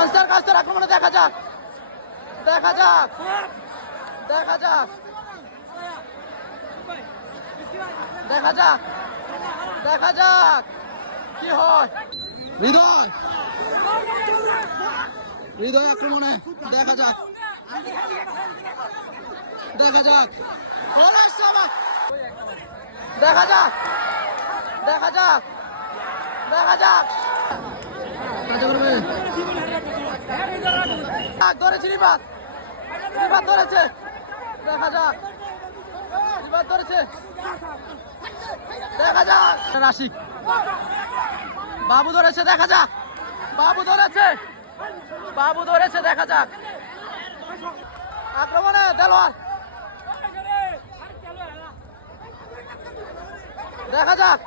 Monster custard আক্রমণে দেখা যাক দেখা যাক দেখা যাক দেখা যাক দেখা যাক কি হয়। হৃদয় হৃদয় আক্রমণে দেখা যাক দেখা যাক দেখা যাক দেখা যাক দেখা যাক ধরেছে রিবাদ ধরেছে দেখা যাক রিবাদ ধরেছে দেখা যাক রাশিক বাবু ধরেছে দেখা যাক বাবু ধরেছে দেখা যাক আক্রমণে দেলোয়ার দেখা যাক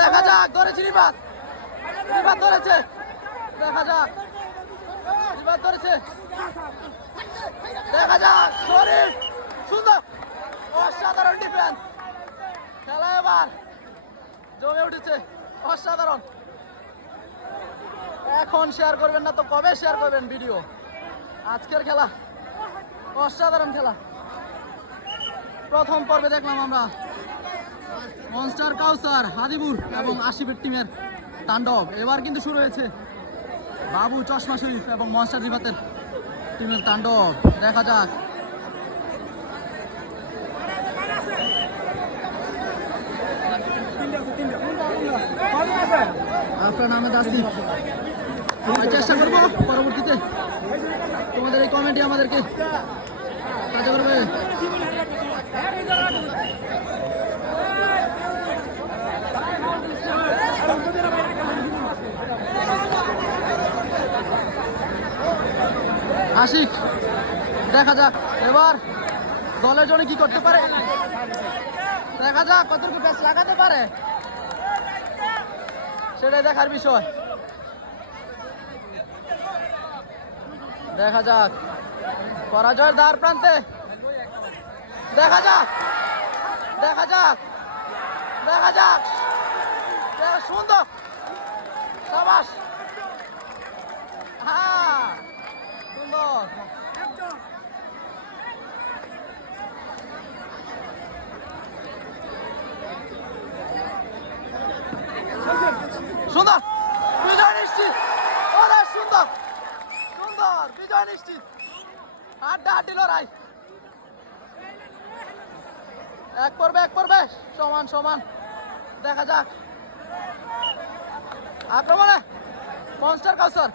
দেখা যাক ধরেছে রিবাদ ধরেছে দেখা যাক রিবাদ ধরেছে দেখা যাক শরীফ সুন্দর অসাধারণ ডিফেন্স খেলা এবার জমে উঠেছে অসাধারণ। এখন শেয়ার করবেন না তো কবে শেয়ার করবেন ভিডিও? আজকের খেলা অসাধারণ খেলা। প্রথম পর্বে দেখলাম আমরা মনস্টার কাউসার হাদিবুর এবং আশিফের টিমের তাণ্ডব। এবার কিন্তু শুরু হয়েছে বাবু চশমা শরীফ এবং মনস্টার রিবাতের টিমের তাণ্ডব। দেখা যাক আপনার নামে আসি চেষ্টা করবো পরবর্তীতে তোমাদের এই কমেন্টে আমাদেরকে কাজে করবে। আশিক দেখা যাক এবার দলের জন্য কি করতে পারে, দেখা যাক কতটুকু প্যাচ লাগাতে পারে, সেটাই দেখার বিষয়। দেখা যাক পরাজয়ের দ্বার প্রান্তে দেখা যাক দেখা যাক দেখা যাক সুন্দর সাবাস হ্যাঁ সুন্দর সুন্দর বিজয় নিশ্চিত অনেক সুন্দর সুন্দর বিজয় নিশ্চিত হাড্ডাহাড্ডি লড়াই এক পর্বে সমান সমান দেখা যাক আক্রমণে মনস্টার কাউসার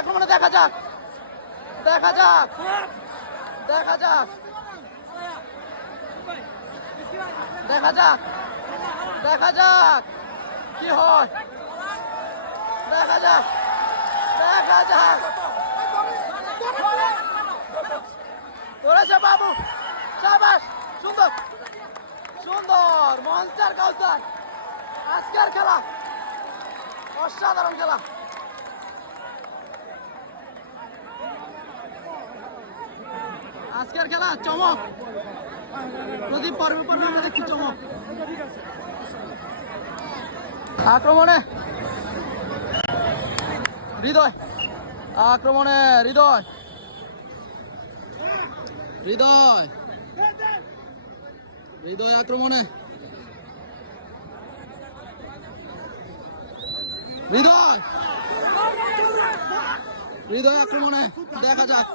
আক্রমণে দেখা যাক দেখা যাক দেখা যাক দেখা যাক দেখা যাক কি হয় দেখা যাক দেখা যাক ধরেছে বাবু সাবাস সুন্দর সুন্দর মনস্টার কাউসার আজকের খেলা অসাধারণ খেলা। আজকের খেলা চমক, প্রতি পর্বে আমরা দেখছি চমক। আক্রমণে হৃদয় হৃদয় আক্রমণে হৃদয় আক্রমণে দেখা যাক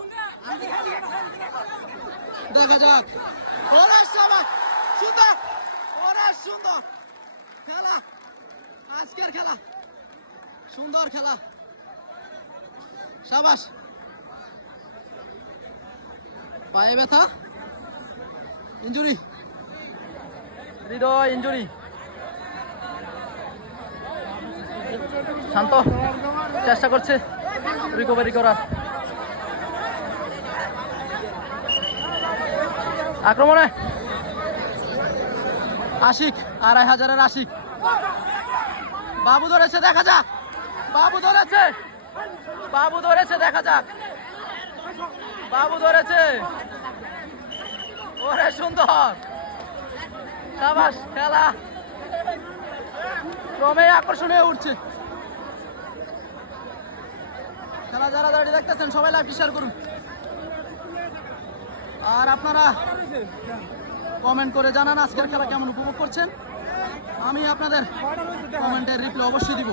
সুন্দর খেলা আজকের খেলা সুন্দর খেলা সাবাস। পায়ে ব্যথা ইনজুরি হৃদয় ইনজুরি শান্ত চেষ্টা করছে রিকভারি করার। আক্রমণে আশিক 2500-এর আশিক বাবু ধরেছে দেখা যাক বাবু ধরেছে দেখা যাক বাবু ধরেছে, ওরে সুন্দর, সাবাস, খেলা ক্রমে আকর্ষণীয় উঠছে। খেলা যারা যারা দেখতেছেন সবাই লাইভ শেয়ার করুন, আর আপনারা কমেন্ট করে জানান আজকের খেলা কেমন উপভোগ করছেন। আমি আপনাদের কমেন্টের রিপ্লাই অবশ্যই দিব।